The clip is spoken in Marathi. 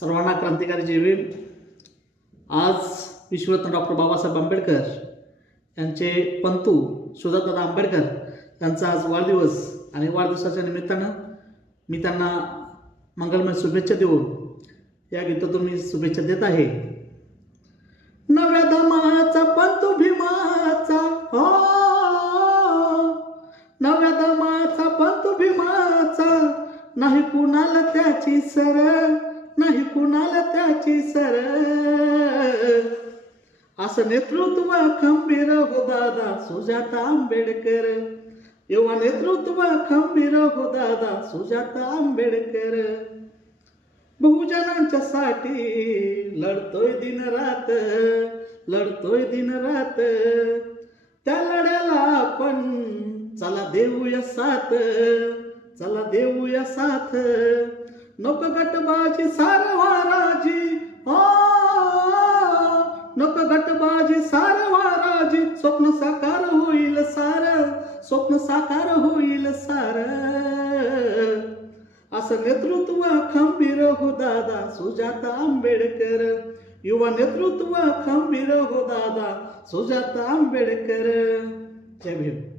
सर्वांना क्रांतिकारी जय भीम। आज विश्वरत्न डॉक्टर बाबासाहेब आंबेडकर यांचे पंतू सुधादादा आंबेडकर यांचा आज वाढदिवस आणि वाढदिवसाच्या निमित्तानं मी त्यांना मंगलमय शुभेच्छा देऊन या गीतातून मी शुभेच्छा देत आहे। नव्या दमाचा पंतू भीमाचा हो, नव्या दमाचा पंतू भीमाचा, नाही कुणाला त्याची सर, नाही कुणाला त्याची सर, असं नेतृत्व खंबीर हो दादा सुजाता आंबेडकर, युवा नेतृत्व खंबीर हो दादा सुजाता आंबेडकर, बहुजनांच्या साठी लढतोय दिन रात, लढतोय दिन रात, त्या लढ्याला आपण चला देऊया साथ, चला देऊया साथ, नको गटबाजी सारवा राजी हो, नको गटबाजी सारवा राजी, स्वप्न साकार होईल सार, स्वप्न साकार होईल सार, असं नेतृत्व खंबीर हो दादा सुजाता आंबेडकर, युवा नेतृत्व खंबीर हो दादा सुजाता आंबेडकर। जय भीम।